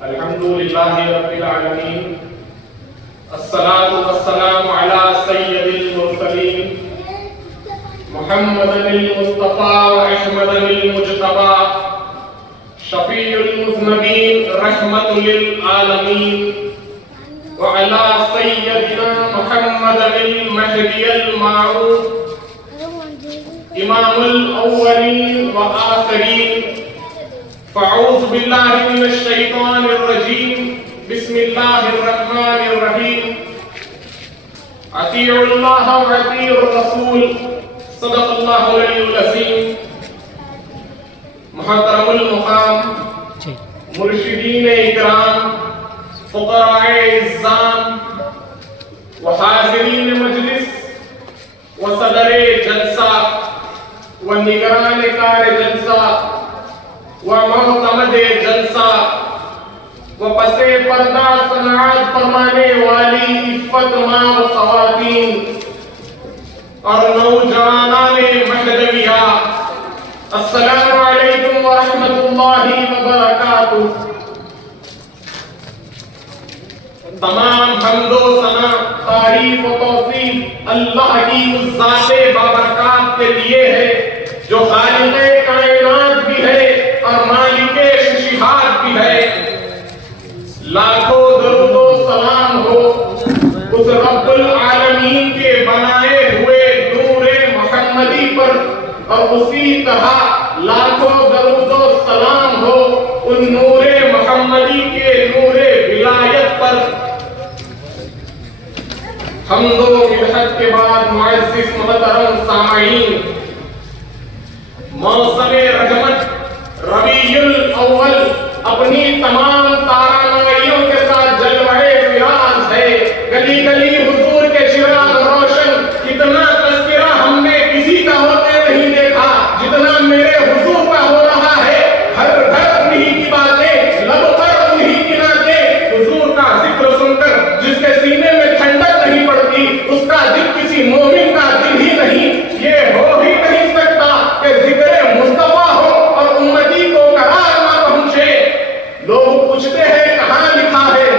الحمد لله رب العالمين الصلاة والسلام على سيد المرسلين محمد المصطفى وأحمد المجتبى شفيع المذنبين رحمة للعالمين وعلى سيدنا محمد المهدي المعروف إمام الأولين وآخرين فأعوذ بالله من الشيطان الرجيم بسم الله الرحمن الرحيم أطيعوا الله وأطيعوا الرسول صدق الله العلي العظيم محترم المقام مرشدین اکرام فقراء اعزام وحاضرین مجلس وصدر جلسہ ونگران کار جلسہ ومعتمد جلسہ وپس پردہ سماعت فرمانے والی عفت ماں و خواتین اور نوجوانان مہدویہ، السلام علیکم ورحمۃ اللہ وبرکاتہ۔ تمام حمد و ثنا، تعریف و توصیف اللہ کی اس ذات بابرکات کے لیے ہے جو خالق کائنات بھی ہے اور مالک ششیہات بھی ہے۔ لاکھوں درود و سلام ہو اس رب العالمین کے بنائے ہوئے نور محمدی پر، اور اسی طرح لاکھوں درود و سلام ہو ان نور محمدی کے نور ولایت پر۔ حمد و مدحت کے بعد معزز محترم سامعین، موسم رحمت ربیع الاول اپنی تمام تارانائیوں کے ساتھ جلوہ فراز ہے۔ گلی گلی حضور کے چراغ روشن، اتنا تذکرہ ہم نے کسی کا ہوتے نہیں دیکھا جتنا میرے حضور کا ہو رہا ہے۔ ہر گھر انہی کی باتیں، لب پر انہی کی نعتیں۔ حضور کا ذکر سن کر جس کے سینے میں ٹھنڈک نہیں پڑتی، اس کا دل کسی مومن کا دل ہی نہیں۔ یہ ہو ہی نہیں سکتا کہ ذکر مصطفیٰ ہو اور امتی کو قرار نہ پہنچے۔ لوگ پوچھتے ہیں کہاں لکھا ہے،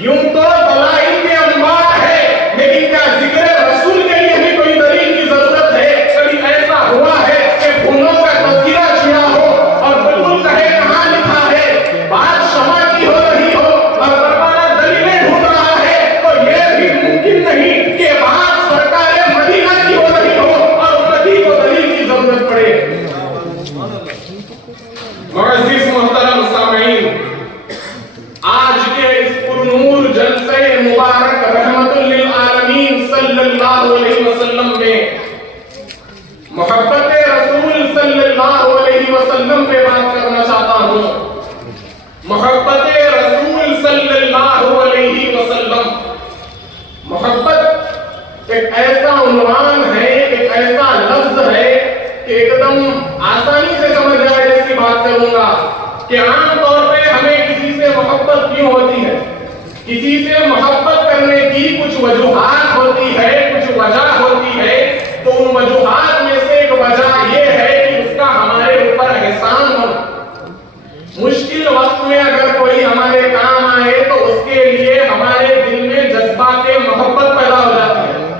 یوں تو دلائل کے انبار ہے، لیکن کیا ذکر رسول کے لیے بھی کوئی دلیل کی ضرورت ہے؟ کبھی ایسا ہوا ہے کہ پھولوں کا تذکرہ چھڑا ہو اور بلبل کہے کہاں لکھا ہے؟ بات شمع کی ہو رہی ہو اور دربارہ دلیلیں ڈھونڈ رہا ہے، تو یہ بھی ممکن نہیں کہ بات سرکار مدینہ کی ہو رہی ہو اور امتی کو دلیل کی ضرورت پڑے۔ معزز محترم سامعین، آج کے اس پرنور جلسے مبارک رحمت للعالمین صلی اللہ علیہ وسلم میں محبت رسول صلی اللہ علیہ وسلم پہ بات کرنا چاہتا ہوں۔ محبت رسول صلی اللہ علیہ وسلم، محبت ایک ایسا عنوان ہے، ایک ایسا لفظ ہے کہ ایک دم آسانی سے سمجھ جائے جیسی بات کروں گا کہ عام طور پہ ہمیں کسی سے محبت کیوں ہوتی ہے؟ کسی سے محبت کرنے کی کچھ وجوہات ہوتی ہے، کچھ وجہ ہوتی ہے۔ تو ان وجوہات میں سے ایک وجہ یہ ہے کہ اس کا ہمارے اوپر احسان ہو۔ مشکل وقت میں اگر کوئی ہمارے کام آئے تو اس کے لیے ہمارے دل میں جذبات محبت پیدا ہو جاتی ہے۔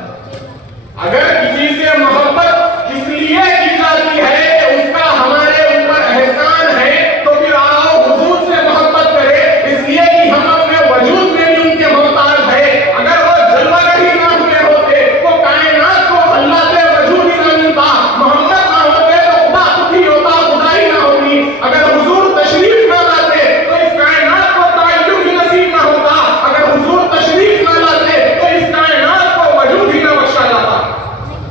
اگر کسی سے محبت اس لیے کی جاتی ہے کہ اس کا ہمارے اوپر احسان ہے، تو پھر آؤ حضور سے محبت کرے، اس لیے کہ ہم اپنے وجود میں بھی ان کے محتاج ہیں۔ اگر وہ جلوہ گری نہ ہوئے ہوتے، وہ کائنات کو اللہ سے وجود ہی نہ ملتا، محمد نہ ہوتے تو خدا خود ہی ہوتا، خدا ہی نہ ہوتی۔ اگر حضور تشریف نہ لاتے تو اس کائنات کو تعلق ہی نصیب نہ ہوتا، اگر حضور تشریف نہ لاتے تو اس کائنات کو وجود ہی نہ بخشا جاتا۔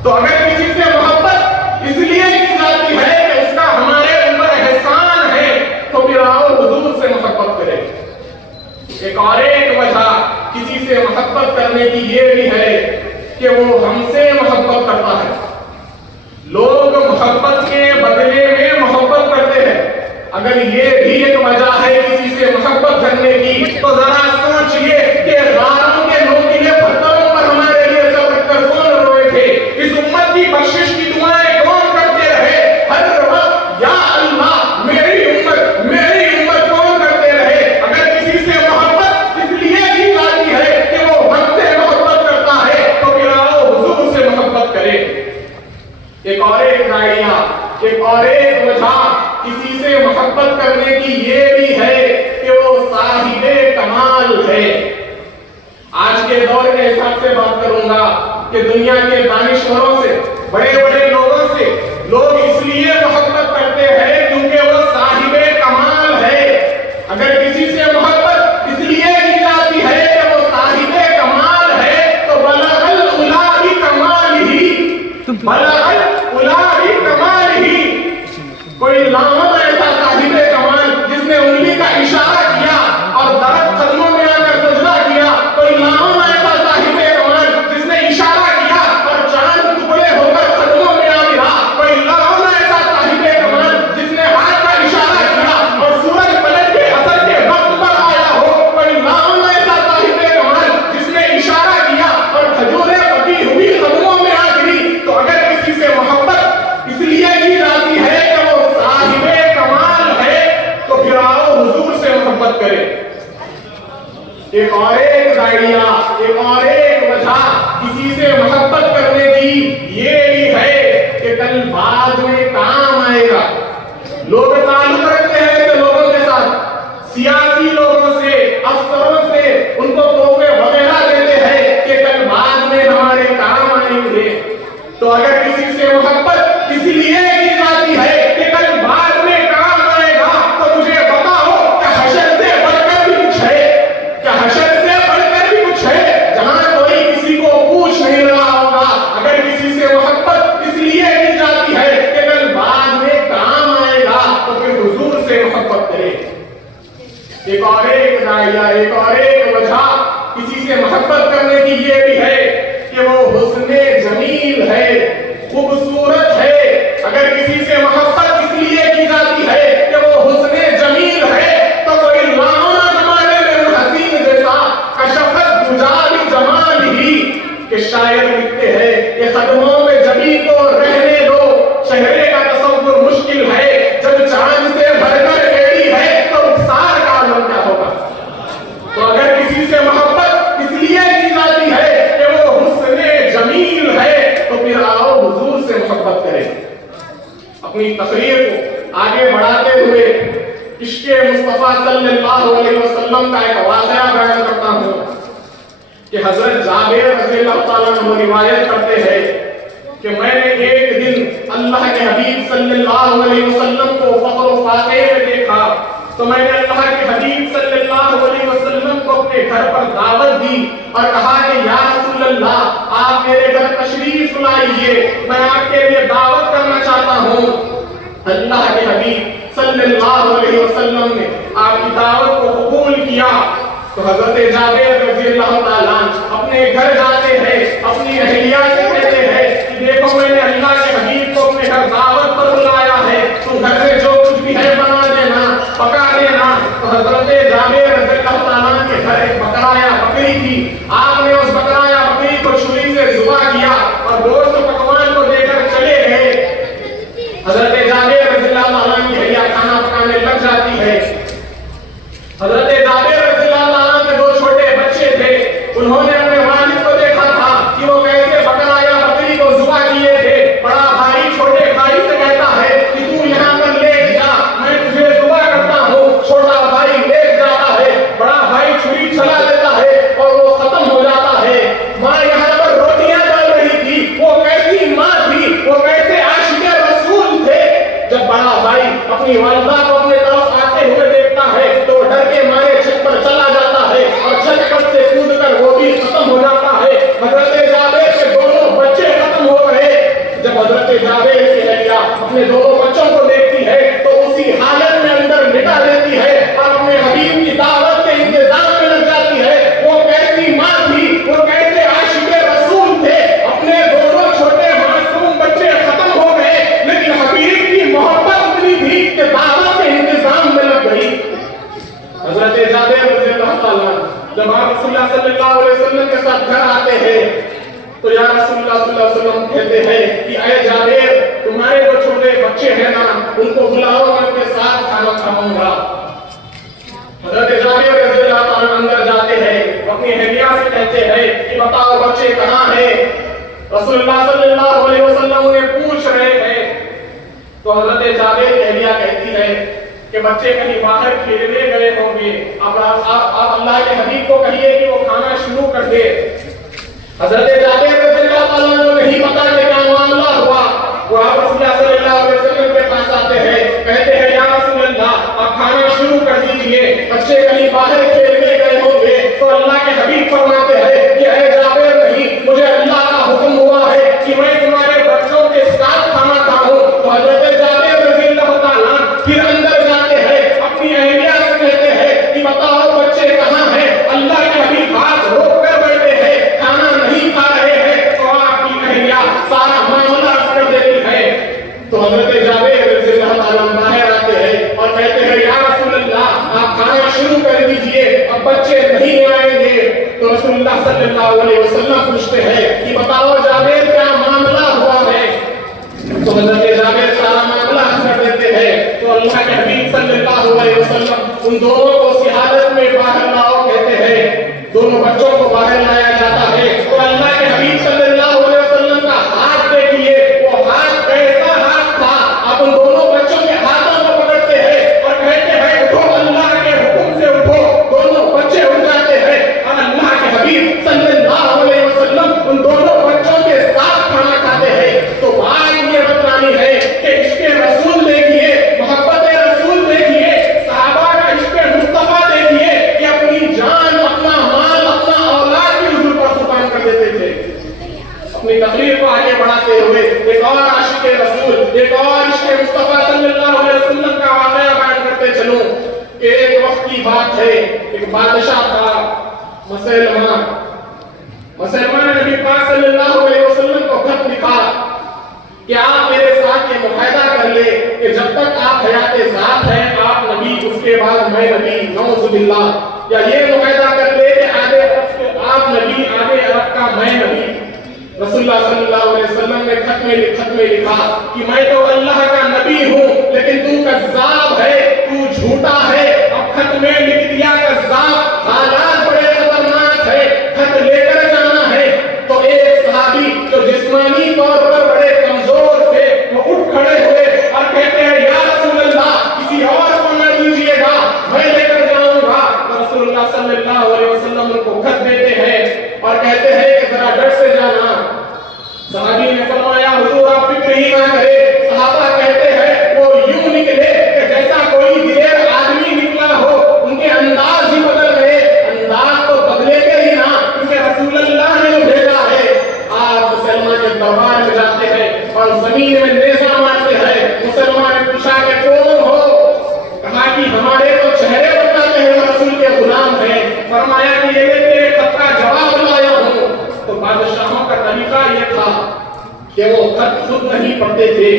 تو اگر کسی سے محبت اس لیے کی جاتی ہے کہ اس کا ہمارے اوپر احسان ہے، تو پھر آؤ حضور سے محبت کرے۔ ایک اور ایک وجہ کسی سے محبت کرنے کی یہ بھی ہے کہ وہ ہم سے محبت کرتا ہے۔ لوگ محبت کے بدلے میں محبت کرتے ہیں۔ اگر یہ بھی ایک وجہ ہے کسی سے محبت کرنے کی، تو ذرا سوچئے کہ غاروں کے نوکیلے پتھروں پر ہمارے لیے سب رکھ کر کون روئے تھے؟ اس امت کی بخشش کی دعائیں کون کرتے رہے؟ ہر وقت یا اللہ میری امت کون کرتے رہے؟ اگر اور ایک وجہ کسی سے محبت کرنے کی یہ بھی ہے کہ وہ صاحب کمال ہے۔ آج کے دور کے حساب سے بات کروں گا کہ دنیا کے دانشوروں سے، بڑے بڑے لوگوں سے لوگ اس لیے محبت کرتے ہیں کیونکہ وہ صاحب کمال ہے۔ اگر کسی سے محبت اس لیے کی جاتی ہے کہ وہ صاحب کمال ہے تو بلغ العلا بکمالہ، بلغ العلا بکمالہ۔ کوئی لامت ایسا صاحب کمال جس نے انگلی کا اشارہ کیا اور درخت قدموں میں آ کر سجدہ کیا، کوئی لامت ایسا صاحب کمال جس نے اشارہ کیا اور چاند ٹکڑے ہو کر قدموں میں آ گرا، کوئی لامت ایسا صاحب کمال جس نے ہاتھ کا اشارہ کیا اور سورج پلٹ کے اثر کے وقت پر آیا ہو، کوئی لامت ایسا صاحب کمال جس نے اشارہ کیا اور کھجوریں پکی ہوئی قدموں میں آ گری۔ تو اگر کسی سے محبت اس لیے کی جاتی ہے کہ وہ صاحب کمال ہے تو پھر آؤ حضور سے محبت کریں۔ ایک اور ایک دائرہ، ایک اور ایک وجہ کسی سے محبت کرنے کی یہ بھی ہے کہ کل بعد میں کام آئے گا۔ لوگ تعلق رکھتے ہیں ایسے لوگوں کے ساتھ، سیاسی لوگوں سے، افسروں سے، ان کو تحفے وغیرہ دیتے ہیں کہ کل بعد میں ہمارے کام آئیں گے۔ تو اگر کسی سے محبت اس لیے کی جاتی ہے کہ کل بعد میں کام آئے گا تو مجھے بتاؤ کہ حشر سے بڑھ کر بھی کچھ ہے؟ کیا حشر سے بڑھ کر بھی کچھ ہے جہاں کوئی کسی کو پوچھ نہیں رہا ہوگا؟ اگر کسی سے محبت اس لیے کی جاتی ہے کہ کل بعد میں کام آئے گا تو پھر حضور سے محبت کرے۔ ایک اور ایک دائرہ، ایک اور ایک وجہ کسی سے محبت کرنے کی یہ بھی ہے کہ وہ حسن جمیل ہے، خوبصورت ہے۔ اگر کسی سے محبت اس لیے کی جاتی ہے کہ وہ حسن جمیل ہے تو کوئی لامہ زمانے میں حسین جیسا کشفت دجال جمال ہی کہ شاعر لکھتے ہیں کہ قدموں میں جبی کو رہنے دو، چہرے کا تصور مشکل ہے، جب چاند سے بھر کر ایڑی ہے تو رخسار کا عالم کیا ہوگا۔ تو اگر کسی سے محبت اس لیے کی جاتی ہے کہ وہ حسن جمیل ہے تو پھر آؤ حضور سے محبت کریں۔ اپنی تقریر کو آگے بڑھاتے ہوئے عشق مصطفیٰ صلی اللہ علیہ وسلم کا ایک واقعہ بیان کرتا ہوں کہ حضرت جابر رضی اللہ تعالیٰ عنہ روایت کرتے ہیں کہ میں نے ایک دن اللہ کے حبیب صلی اللہ علیہ وسلم کو فخر و فاخر میں دیکھا تو میں نے اللہ کے حبیب صلی اللہ علیہ وسلم کو اپنے گھر پر دعوت دی اور کہا کہ یا رسول اللہ آپ میرے گھر تشریف لائیے، میں آپ کے لیے دعوت کرنا چاہتا ہوں۔ اللہ کے حبیب صلی اللہ علیہ وسلم نے آپ کی دعوت کو قبول کیا تو حضرت جابر رضی اللہ تعالیٰ اپنے گھر جاتے ہیں، اپنی اہلیہ سے کہتے ہیں کہ دیکھو میں نے اللہ کے حبیب کو اپنے گھر دعوت پر بلایا ہے، تو گھر میں جو کچھ بھی ہے بنا دینا، پکا دینا۔ تو حضرت جابر رضی اللہ تعالیٰ کے گھر ایک بکرا یا بکری تھی، آپ نے اس بکرا یا بکری کو چھری سے ذبح کیا اور گوشت پکوان کو دے کر چلے گئے۔ حضرت جابر رضی اللہ تعالیٰ کی اہلیہ کھانا پکانے لگ جاتی ہے۔ حضرت جابر رضی اللہ تعالیٰ کے دو چھوٹے بچے تھے، انہوں نے اپنے والد کو دیکھا تھا کہ وہ کیسے بکرا یا بکری کو ذبح کیے تھے۔ بڑا بھائی چھوٹے بھائی سے کہتا ہے کہ تو یہاں پر لے جا، میں تجھے ذبح کرتا ہوں۔ چھوٹا بھائی لے جاتا ہے، بڑا بھائی چھری چلا دیتا ہے اور وہ ختم ہو جاتا ہے۔ ماں یہاں پر روٹیاں ڈال رہی تھی، وہ کیسی ماں تھی، وہ کیسے عاشق رسول تھے۔ جب بڑا بھائی اپنی والدہ کو اپنے طرف آتے ہوئے دیکھتا ہے تو ڈر کے مارے چھت پر چلا جاتا ہے اور چھت پر سے کود کر وہ بھی ختم ہو جاتا ہے۔ حضرت جابر کے دونوں بچے ختم ہو گئے۔ جب حضرت جابر کی اہلیہ اپنے دونوں بچوں کو دیکھتی ہے تو اسی حالت میں اندر مٹا دیتی ہے اور اپنے حبیب کی دعوت کے انتظام میں لگ جاتی ہے۔ وہ کیسی ماں تھی، وہ کیسے عاشق رسول تھے، اپنے دونوں چھوٹے معصوم بچے ختم ہو گئے لیکن حبیب کی محبت اتنی تھی کہ دعوت کے انتظام میں لگ گئی۔ حضرت جابر رضی اللہ تعالیٰ جب آپ رسول اللہ صلی اللہ علیہ وسلم کے ساتھ گھر آتے ہیں تو یا رسول اللہ صلی اللہ علیہ وسلم کہتے ہیں کہ اے جابر تمہارے جو چھوٹے بچے ہیں نا ان کو بلاؤ، میں ان کے ساتھ کھانا کھاؤں گا۔ حضرت جابر رضی اللہ تعالیٰ اندر جاتے ہیں، اپنی اہلیہ سے کہتے ہیں کہ بتاؤ بچے کہاں ہیں؟ رسول اللہ صلی اللہ علیہ وسلم انہیں پوچھ رہے ہیں تو حضرت جابر کہلیا کہتی ہے کہ بچے کہیں باہر کھیلنے گئے ہوں گے، اب آپ اللہ کے حبیب کو کہیے کہ وہ کھانا شروع کر دے۔ حضرت جابر رضی اللہ تعالیٰ عنہ نہیں پتا کہ کیا معاملہ ہوا، وہ آپ رسول اللہ صلی اللہ علیہ وسلم کے پاس آتے ہیں، کہتے ہیں یا رسول اللہ آپ کھانا شروع کر دیجئے، بچے کہیں باہر کھیلنے گئے ہوں گے۔ تو اللہ کے حبیب فرماتے ہیں کہ اے جابر نہیں، مجھے اللہ کا حکم ہوا ہے کہ میں تمہارے بچوں کے ساتھ کھانا کھاؤں۔ تو حضرت جابر رضی اللہ تعالیٰ پھر اندر جاتے ہیں، اپنی اہلیہ سے کہتے ہیں کہ بتاؤ بچے کہاں ہیں؟ اللہ کے حبیب ہاتھ روک کر بیٹھے ہیں، کھانا نہیں کھا رہے ہیں۔ تو آپ کی اہلیہ سارا معاملہ کر دیتی ہے۔ تو حضرت جابر رضی اللہ تعالیٰ باہر آتے ہیں اور کہتے ہیں یا رسول اللہ آپ کھانا شروع کر دیجئے، اب بچے نہیں آئیں گے۔ تو رسول اللہ صلی اللہ علیہ وسلم پوچھتے ہیں کہ بتاؤ جابر کیا معاملہ ہوا ہے؟ تو حضرت جابر سارا معاملہ کر دیتے ہیں۔ تو اللہ کے حبیب صلی اللہ علیہ وسلم ان دونوں کو سیاحت میں باہر لاؤ کہتے ہیں۔ دونوں بچوں کو باہر لایا جاتا ہے اور اللہ کے حبیب صلی اللہ علیہ وسلم کا ہاتھ دیکھیے، وہ ہاتھ کیسا ہاتھ تھا۔ آپ ان دونوں بچوں کے ہاتھوں کو پکڑتے ہیں اور کہتے ہیں اٹھو، اللہ کے حکم سے اٹھو۔ دونوں بچے اٹھ جاتے ہیں اور اللہ کے حبیب صلی اللہ علیہ وسلم ان دونوں بچوں کے ساتھ کھانا کھاتے ہیں۔ تو بات یہ بتانی ہے کہ عشق رسول دیکھیے، محبت رسول دیکھیے، صحابہ کا عشق مصطفیٰ دیکھیے کہ اپنی جان، اپنا مال، اپنا اولاد بھی حضور پر قربان کر دیتے تھے۔ اپنی تقریر کو آگے بڑھاتے ہوئے ایک اور عاشق رسول، ایک اور عشق مصطفیٰ صلی اللہ علیہ وسلم کا واقعہ بیان کرتے چلوں کہ ایک وقت کی بات ہے، ایک بادشاہ تھا مسلمہ نے نبی پاک صلی اللہ علیہ وسلم کو خط لکھا کہ آپ میرے ساتھ یہ معاہدہ کر لے کہ جب تک آپ حیات ذات ہیں آپ نبی، اس کے بعد میں نبی، نعوذ باللہ، یا یہ معاہدہ کر لے کہ آگے آپ نبی، آگے عرب کا میں نبی۔ رسول اللہ صلی اللہ علیہ وسلم نے خط میں لکھا کہ میں تو اللہ کا نبی ہوں لیکن تو کذاب ہے، تو جھوٹا ہے۔ اب خط میں لکھ دیا کذاب، حالات بڑے خطرناک ہے، خط لے کر جانا ہے۔ تو ایک صحابی جو جسمانی طور پر بڑے کمزور تھے وہ اٹھ کھڑے ہوئے اور کہتے ہیں یا رسول اللہ کسی اور کو نہ دیجیے گا، میں لے کر جاؤں گا۔ تو رسول اللہ صلی اللہ علیہ وسلم ان کو خط دیتے ہیں اور کہتے ہیں کہ ذرا ڈر سے جانا۔ صحابی نے فرمایا حضور آپ فکر ہی نہ کرے۔ صحابہ کہتے ہیں وہ یوں نکلے کہ جیسا کوئی دلیر آدمی نکلا ہو، ان کے انداز ہی بدل گئے۔ انداز تو بدلے گے ہی نہ کیونکہ رسول اللہ نے بھیجا ہے۔ آپ مسلمان کے دربار میں جاتے ہیں اور زمین میں نیزہ مارتے ہیں۔ مسلمان نے پوچھا کہ کون ہو؟ کہا کہ ہمارے تو چہرے بتاتے ہیں رسول کے غلام ہیں۔ فرمایا کہ یہ تیرے خط کا جواب لایا ہوں۔ تو بادشاہوں کا طریقہ یہ تھا کہ وہ خط خود نہیں پڑھتے تھے،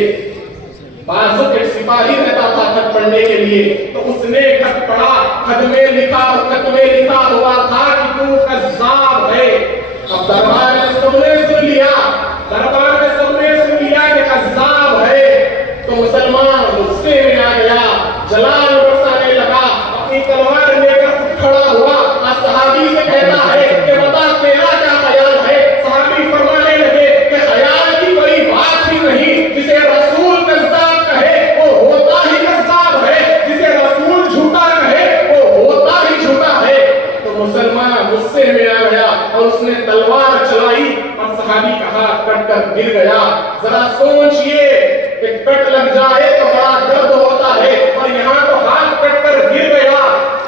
بعض ایک سپاہی رہتا تھا خط پڑھنے کے لیے، تو اس نے خط پڑھا، خط میں لکھا ہوا تھا کہ تو کذاب ہے۔ اب دربار میں سب نے سن لیا کہ کذاب ہے، تو مسلمان غصے میں آ گیا، جلال برسانے لگا، اپنی تلوار لے کر کھڑا ہوا اور صحابی سے کہتا ہے کہ بتا تیرا کیا خیال ہے؟ صحابی فرمانے لگے کہ خیال کی کوئی بات ہی نہیں، جسے رسول کذاب کہے وہ ہوتا ہی کذاب ہے، جسے رسول جھوٹا کہے وہ ہوتا ہی جھوٹا ہے۔ تو مسلمان غصے میں آ گیا اور اس نے تلوار چلائی اور صحابی کا ہاتھ کٹ کر گر گیا۔ ذرا سوچئے کہ کٹ لگ جائے تو بڑا درد ہوتا ہے اور یہاں تو ہاتھ کٹ کر گر گیا۔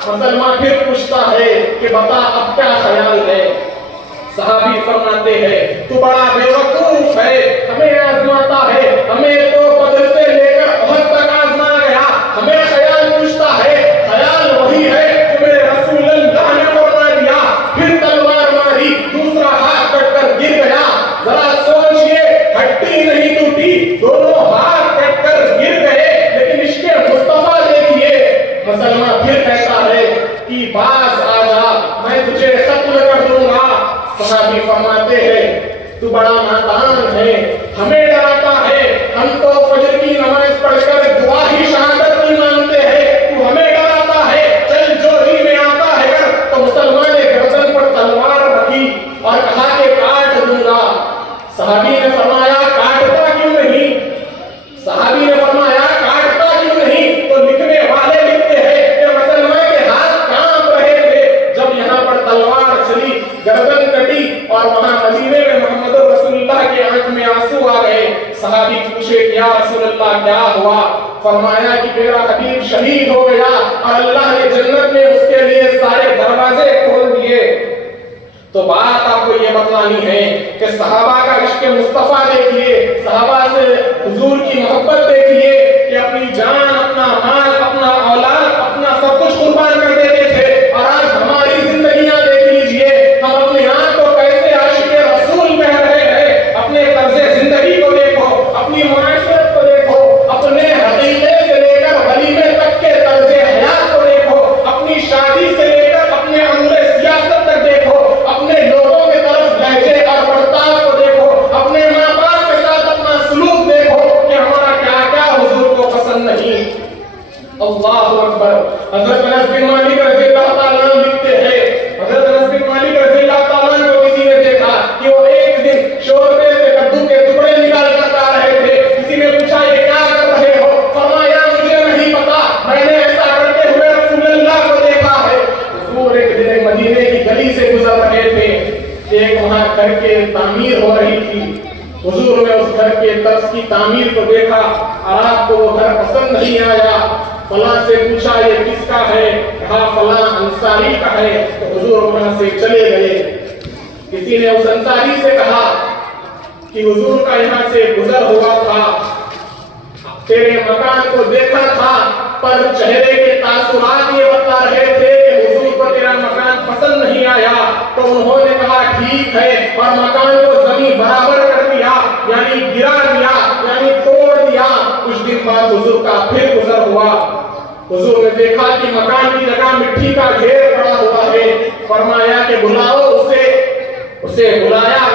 مسلمان پھر پوچھتا ہے کہ بتا اب کیا خیال ہے؟ صحابی فرماتے ہیں تو بڑا بے وقوف ہے، ہمیں آزماتا ہے، ہمیں تو بدر سے لے کر احد تک آزمایا گیا، ہمیں خیال پوچھتا ہے، خیال وہی ہے جو میرے رسول اللہ نے فرما دیا۔ پھر تلوار ماری، دوسرا ہاتھ کٹ کر گر گیا۔ ذرا سوچئے ہڈی نہیں ٹوٹی، دونوں ہاتھ کٹ کر گر گئے، لیکن عشق مصطفیٰ دیکھیے۔ مسلمان پھر کہتا ہے کہ باز آ جا، میں تجھے ختم کر دوں گا۔ صحابی فرماتے ہیں تو بڑا نادان ہے، ہمیں ڈراتا ہے، ہم تو فجر کی نماز پڑھ کر دعا ہی شہادت کی مانگتے ہیں، تو ہمیں ڈراتا ہے، چل جو ہی میں آتا ہے کر۔ تو مسلمان نے گردن پر تلوار رکھی اور کہا کہ کاٹ دوں گا۔ صحابی نے فرمایا کاٹتا کیوں نہیں؟ صحابی نے فرمایا صحابی پوچھے یا رسول اللہ کیا ہوا؟ فرمایا کہ میرا حبیب شہید ہو گیا اور اللہ نے جنت میں اس کے لیے سارے دروازے کھول دیے۔ تو بات آپ کو یہ بتلانی ہے کہ صحابہ کا عشق مصطفیٰ دیکھیے، صحابہ سے حضور کی محبت دیکھیے کہ اپنی جان، اپنا مال، اپنا اولاد، اپنا سب کچھ قربان کر دیتے تھے۔ اور آج ہماری زندگیاں دیکھ لیجئے، ہم اپنے آپ کو کیسے عاشق رسول کہہ رہے ہیں۔ اپنے طرز زندگی کو دیکھو، اپنی معاشرت کو دیکھو، اپنے حقیقے سے لے کر ولیمے تک کے طرز حیات کو دیکھو، اپنی شادی سے لے کر اپنے امور سیاست تک دیکھو، اپنے لوگوں کی طرف لہجے اور برتاؤ کو دیکھو، اپنے ماں باپ کے ساتھ اپنا سلوک دیکھو کہ ہمارا کیا کیا حضور کو پسند نہیں۔ اللہ اکبر۔ حضرت انس بن مالک رضی اللہ تعالیٰ عنہ لکھتے ہیں، حضرت انس بن مالک رضی اللہ تعالیٰ عنہ کو کسی نے دیکھا کہ وہ ایک دن شوربے سے کدو کے ٹکڑے نکال کر کھا رہے تھے۔ کسی نے پوچھا یہ کیا کر رہے ہو؟ فرمایا مجھے نہیں پتا، میں نے ایسا کرتے ہوئے رسول اللہ کو دیکھا ہے۔ حضور ایک دن مدینے کی گلی سے گزر رہے تھے، ایک وہاں گھر کے تعمیر ہو رہی تھی۔ حضور نے اس گھر کے طرز کی تعمیر کو دیکھا اور آپ کو وہ گھر پسند نہیں آیا۔ فلاں سے پوچھا یہ کس کا ہے؟ کہا فلاں انصاری کا ہے۔ تو حضور وہاں سے چلے گئے۔ کسی نے اس انصاری سے کہا کہ حضور کا یہاں سے گزر ہوا تھا، تیرے مکان کو دیکھا تھا، پر چہرے کے تاثرات یہ بتا رہے تھے کہ حضور کو تیرا مکان پسند نہیں آیا۔ تو انہوں نے کہا ٹھیک ہے، اور مکان کو زمین برابر کر دیا، یعنی گرا دیا، یعنی توڑ دیا۔ کچھ دن بعد حضور کا پھر گزر ہوا۔ حضور نے دیکھا کہ مکان کی جگہ مٹی کا ڈھیر پڑا ہوا ہے۔ فرمایا کہ بلاؤ اسے بلایا